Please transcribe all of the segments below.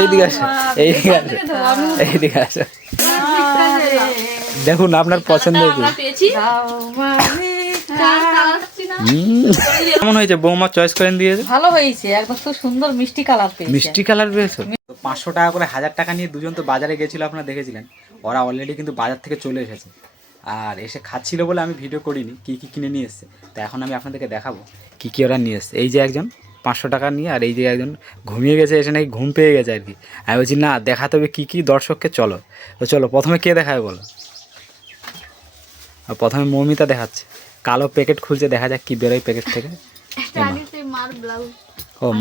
এইদিকে আসো এইদিকে আসো এইদিকে আসো। দেখুন আপনার পছন্দ। কেমন হয়েছে? বৌমা চয়েস করে দিয়েছে? ভালো হয়েছে একদম খুব সুন্দর মিষ্টি কালার পেয়েছে। মিষ্টি কালার পেয়েছ? পাঁচশো টাকা করে হাজার টাকা নিয়ে দুজন তো বাজারে গেছিল আপনারা দেখেছিলেন। ওরা অলরেডি কিন্তু বাজার থেকে চলে এসেছে। আর এসে খাচ্ছিল বলে আমি ভিডিও করিনি কি কি কিনে নিয়ে এসছে তো এখন আমি আপনাদেরকে দেখাবো কি কি ওরা নিয়ে এসছে। এই যে একজন। পাঁচশো টাকা নিয়ে আর এই যে একজন ঘুমিয়ে গেছে এসে নাকি ঘুম পেয়ে গেছে আর কি। আমি বলছি না দেখাতে হবে কী কী দর্শককে চলো। তো চলো প্রথমে কে দেখাবে বলো? আর প্রথমে মৌমিতা দেখাচ্ছে। কালো প্যাকেট খুলছে দেখা যাক কি বেরোয় প্যাকেট থেকে। মার ব্লাউজ। ও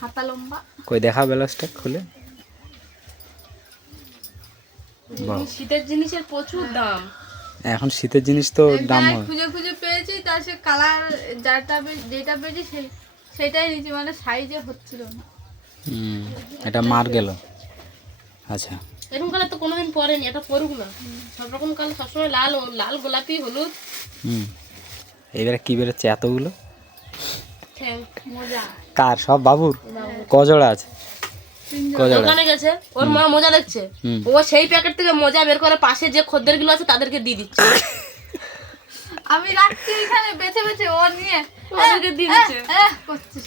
হাতা লম্বা। কই দেখা ব্লাউজটা খুলে। শীতের জিনিসের প্রচুর দাম। এখন শীতের জিনিস তো দাম হয়। খুঁজে খুঁজে পেয়েছি তার সে কালার পে- যেটা পেয়েছি সেই সেটাই নিচে মানে সাইজে হচ্ছিল না। হুম, এটা মার গেল। আচ্ছা। এরকম কালার তো কোনোদিন পরেনি এটা পরুক না। সব রকম কালার সবসময় লাল লাল গোলাপি হলুদ। হুম এইবারে কি বেরোচ্ছে এতগুলো? কার সব বাবুর? কজোড়া আছে? কজোড়া দোকানে গেছে ওর মা মজা দেখছে। ও সেই প্যাকেট থেকে মজা বের করে পাশে যে খদ্দেরগুলো আছে তাদেরকে দিয়ে দিচ্ছে। আমি রাখছি এখানে বেছে বেছে ও নিয়ে। ওদেরকে দিয়ে দিচ্ছে করছিস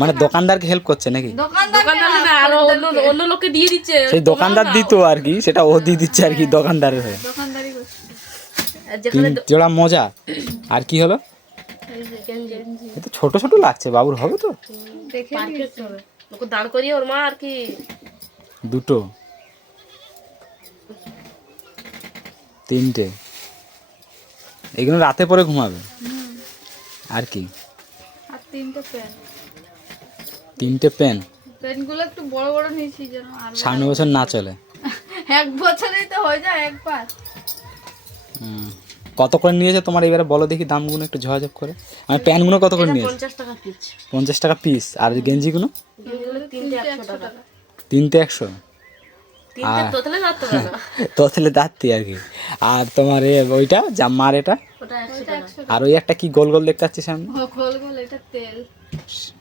মানে দোকানদারকে হেল্প করছে নাকি? দোকানদার অন্য অন্য লোককে দিয়ে দিচ্ছে। সেই দোকানদার দিত আর কি সেটা ও দিয়ে দিচ্ছে আর কি দোকানদারের হয়ে। দোকানদারি করছে। আর যেখানে তিন জোড়া মজা। আর কি হলো? ছোট ছোট লাগছে বাবুর হবে তো? দেখে পারফেক্ট ওকে দাঁড় করিয়ে ওর মা আর কি। দুটো। তিনটে। এগুলো রাতে পরে ঘুমাবে। আর কি? আর তিনটে পেন তিনটে পেন পেনগুলো একটু বড় বড় নিয়েছি যেন আর সামনে বছর না চলে। এক বছরেই তো হয়ে যায় একবার কত করে নিয়েছে তোমার এবারে বলো দেখি দামগুলো একটু ঝাঝপ করে। মানে প্যান্টগুলো কত করে নিয়েছে? পঞ্চাশ টাকা পিস পঞ্চাশ টাকা পিস আর গেঞ্জিগুলো? তিনটে একশো টাকা। তিনটে একশো? তিনটে তোতলে দাঁড়তি আর কি। আর তোমার এ ওইটা জাম্মার এটা? আর ওই একটা কি গোল গোল দেখতে পাচ্ছি সামনে ও গোল গোল এটা তেল।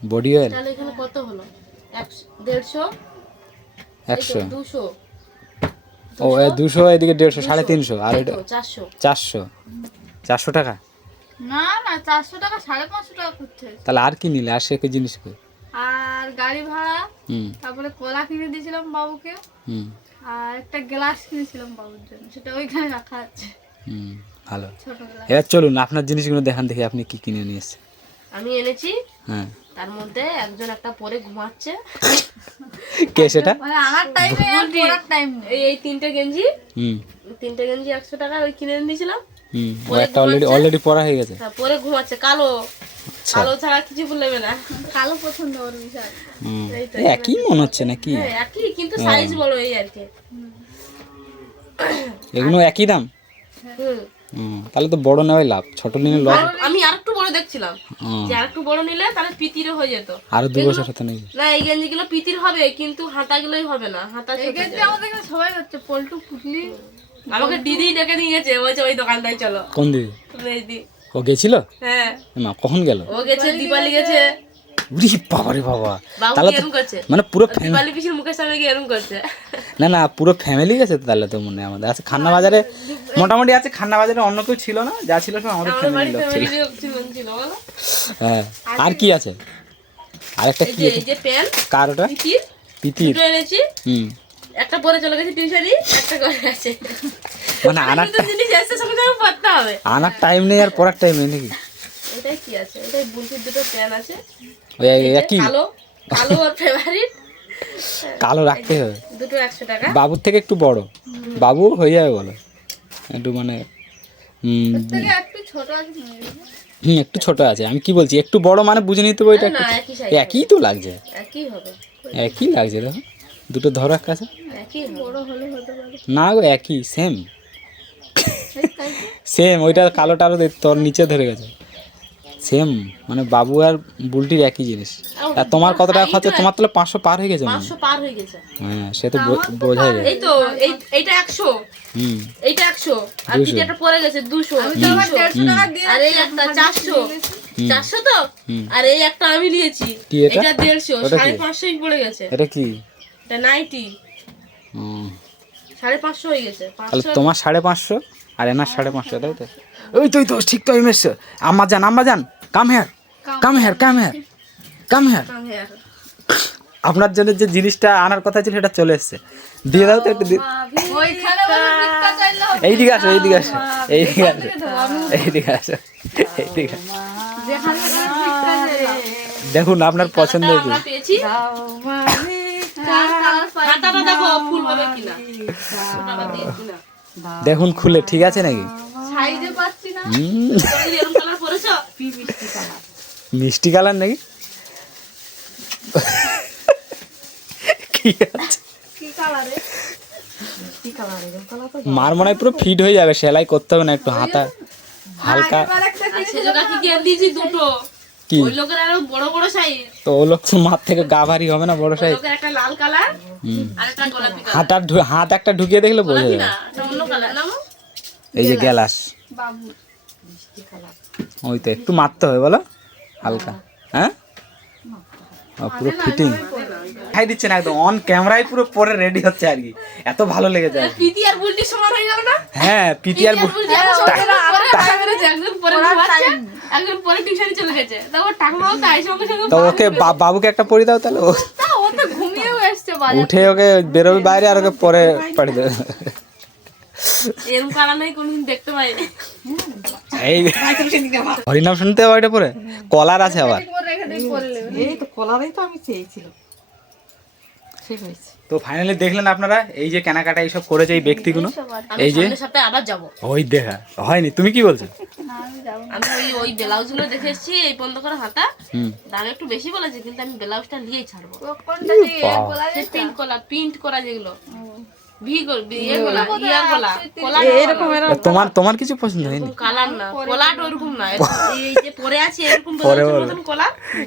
Body oil? তাহলে এখানে কত হলো? একশো দেড়শো? একশো। দুশো। ও এ দুশো? এদিকে দেড়শো সাড়ে তিনশো। আর এটা তো চারশো। চারশো। চারশো টাকা? না না চারশো টাকা সাড়ে পাঁচশো টাকা করছে। তাহলে আর কি নিলে? আর সে কি জিনিস কই? আর গাড়ি ভাড়া হুম। তারপরে কলা কিনে দিয়েছিলাম বাবুকে। হুম। আর একটা গ্লাস কিনেছিলাম বাবুর জন্য। সেটা ওইখানে রাখা আছে। হুম। ভালো। এবার চলুন আপনার জিনিসগুলো দেখান দেখি আপনি কি কিনে নিয়ে এসছেন। আমি এনেছি। হ্যাঁ। তার মধ্যে একজন একটা পরে ঘুমাচ্ছে। কে সেটা? মানে আনার টাইমে আর পড়ার টাইম নেই। এই এই তিনটে গেঞ্জি। হুম। তিনটে গেঞ্জি একশো টাকা ওই কিনে এনে দিয়েছিলাম হুম একটা অলরেডি অলরেডি পড়া হয়ে গেছে। হ্যাঁ, পরে ঘুমাচ্ছে। কালো। আচ্ছা। কালো ছাড়া কিছু বলবে না। কালো পছন্দ ওর বিশাল হুম। এই তো, একই মনে হচ্ছে নাকি? হ্যাঁ, একই কিন্তু সাইজ বড় এই আর কি। এগুলো একই দাম? হুম। তাহলে তো বড় নেওয়াই লাভ ছোট নিলে লস আর আমি আরেকটু বড় দেখছিলাম। যে আরেকটু বড় নিলে তাহলে পিতিরও হয়ে যেত। আরও দু বছর হতে নাকি না এই গেঞ্জি গুলো পিতির হবে কিন্তু হাতা গুলোই হবে না হাতা ছোট। এক্ষেত্রে আমাদের এখানে সবাই হচ্ছে পল্টু পুটলি আমাকে দিদি ডেকে নিয়ে গেছে বলছে ওই দোকানটায় চলো। কোন দিদি? এই ও গেছিল? হ্যাঁ। মা কখন গেল? ও গেছে দিপালি গেছে। উরি বাবা রে বাবা। তাহলে মানে পুরো ফ্যামিলি দিপালি পিসির মুখের সামনে গিয়ে এরম করছে। না না পুরো ফ্যামিলি গেছে তো তাহলে তো মনে আমাদের। আছে খান্না বাজারে মোটামুটি আছে খান্না বাজারে অন্য কেউ ছিল না? যা ছিল সব আমাদের ফ্যামিলি লোক ছিল। হ্যাঁ আর কি? আছে? আরেকটা কি আছে? এই যে পেন কার ওটা? পিতির। এনেছি। হুম। একটা পরে চলে গেছে টিউশনি একটা করে আছে। মানে আনার জিনিস এসে সঙ্গে সঙ্গে পড়তে হবে। আনার টাইম নেই আর পড়ার টাইম নেই নাকি? এটাই কি আছে? এটাই বুলটির দুটো পেন আছে। ওই একই। কালো কালো ওর ফেভারিট কালো রাখতে হবে। দুটো একশো টাকা। বাবুর থেকে একটু বড়। বাবু হয়ে যাবে বলো। একটু মানে হুম একটু ছোট আছে। হুম একটু ছোট আছে। আমি কি বলছি? একটু বড় মানে বুঝে নিতে হবে এটা একটু। একই তো লাগছে। একই হবে। একই লাগছে দেখো। দুটো ধরো এক কাছে একই হবে। বড় হলে হতে পারে। না গো একই সেম সেম ওইটা কালো টালো তোর নিচে ধরে গেছে। সেম মানে বাবু আর বুলটির একই জিনিস। আর তোমার কত টাকা খরচা? তোমার তাহলে পাঁচশো পার হয়ে গেছে পাঁচশো পার হয়ে গেছে। হ্যাঁ সে তো বো- বোঝা যায়। এই তো এইটা একশো। হুম। এইটা একশো। আর একটা পরে গেছে দুশো। আমি তো আবার দেড়শো টাকা দিয়ে আর এই একটা চারশো। চারশো তো? আর এই একটা আমি নিয়েছি। কি এটা? এটা দেড়শো। সাড়ে পাঁচশোই পড়ে গেছে। এটা কি? এটা নাইটি সাড়ে পাঁচশো হয়ে গেছে। তাহলে তোমার সাড়ে পাঁচশো? আর এনার সাড়ে পাঁচশো তাই তো? ওই তো তো ঠিক তো এমএস আম্মা যান আম্মা যান। Come here come here come here come here হ্যাঁ। আপনার জন্য যে জিনিসটা আনার কথা ছিল সেটা চলে এসছে। দিয়ে দাও তো একটু। এইদিকে আসো এইদিকে আসো এইদিকে আসো। এইদিকে আসো এইদিকে আসো। দেখুন আপনার পছন্দ কি? দেখুন খুলে ঠিক আছে নাকি? সাইজে পাচ্ছি না। হুম, তুমি এরকম কালার পরেছো? মিষ্টি কালার নাকি? কি আছে? কি কালারে কি কালার এরকম কালার তো মার মনে হয় পুরো ফিট হয়ে যাবে সেলাই করতে হবে না একটু হাতা হালকা কি কিনে দিয়েছি? ওই লোকের আরও বড় বড় সাইজ তো লোক মার থেকে গা ভারী হবে না বড় ওই সাইজ লোকের একটা লাল কালার আর একটা গোলাপি কালার হাত একটা ঢুকিয়ে দেখলে বোঝা যাবে এই যে গ্যালাস। ওই তো একটু মারতে হবে বলো। হালকা। হ্যাঁ? ও, পুরো ফিটিং। খাই দিচ্ছে না একদম অন ক্যামেরায় পুরো পরে রেডি হচ্ছে আর কি। এত ভালো বুলটি সমান হয়ে গেল না? হ্যাঁ বুলটি ওকে বাবুকে একটা পরি দাও তাহলে। ও তা ও তো ঘুমিয়েও এসছে বাজার উঠে ওকে বেরোবে বাইরে আর ওকে পরে পাঠিয়ে দেবে। এরকম কালার নাই কোনদিন দেখতে পাইনি। এই হরিনাম শুনতে হবে এটা পরে? কলার আছে আবার। করে এই তো কলারই তো আমি চেয়েছিলাম। তো ফাইনালি দেখলেন আপনারা এই যে কেনাকাটা এইসব করেছে এই ব্যক্তিগুলো? এই যে। সপ্তাহে আবার যাব। ওই দেখা। হয়নি তুমি কি বলছো? আমি ওই ওই ব্লাউজগুলো দেখে এসেছি এই বন্ধ করা হাতা। হুম। দাম একটু বেশি বলেছে কিন্তু আমি ব্লাউজটা নিয়েই ছাড়বো। কোনটা দিয়ে প্রিন্ট করা প্রিন্ট করা যেগুলো। তোমার তোমার কিছু পছন্দ হয়নি? কালার না। কলাট ওরকম না। এই যে পরে বলো।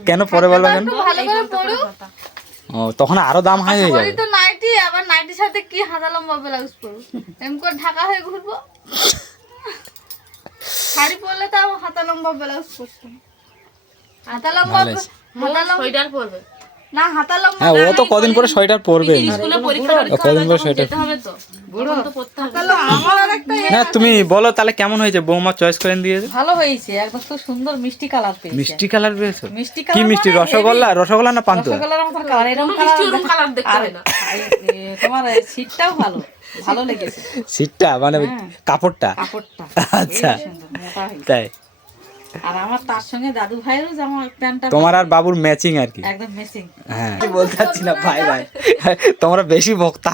কেন পরে বলবা কেন? একটু ভালো করে পড়ু। ও তখন আরও দাম হাই হয়ে পরি যাবে। তো নাইটি আবার নাইটির সাথে কি হাতা লম্বা ব্লাউজ পরবো এম করে ঢাকা হয়ে ঘুরবো? শাড়ি পরলে তো হাতা লম্বা ব্লাউজ পরতাম হাতা লম্বা হাতা লম্বা সোয়েটার পরবে। না হাতা লম্বা হ্যাঁ ও তো কদিন পরে সোয়েটার পরবে। কদিন পরে সোয়েটার একটা না তুমি বলো তাহলে কেমন হয়েছে? বৌমা চয়েস করে দিয়েছে? ভালো হয়েছে একদম খুব সুন্দর মিষ্টি কালার পেয়েছে। মিষ্টি কালার পেয়েছ? মিষ্টি কি মিষ্টি? রসগোল্লা? রসগোল্লা না পান্তুয়া? রসগোল্লার মতন কালার এরকম কোনো মিষ্টি ওরকম কালার কালার দেখতে হয় না। তোমার সিটটাও ভালো ভালো লেগেছে। সিটটা মানে হ্যাঁ। কাপড়টা? কাপড়টা আচ্ছা। তাই। আর আমার তার সঙ্গে দাদু ভাইয়েরও জামা প্যান্টটা তোমার আর বাবুর ম্যাচিং আর কি। একদম ম্যাচিং হ্যাঁ। বলতে চাচ্ছি না ভাই ভাই। তোমরা বেশি বক্তা।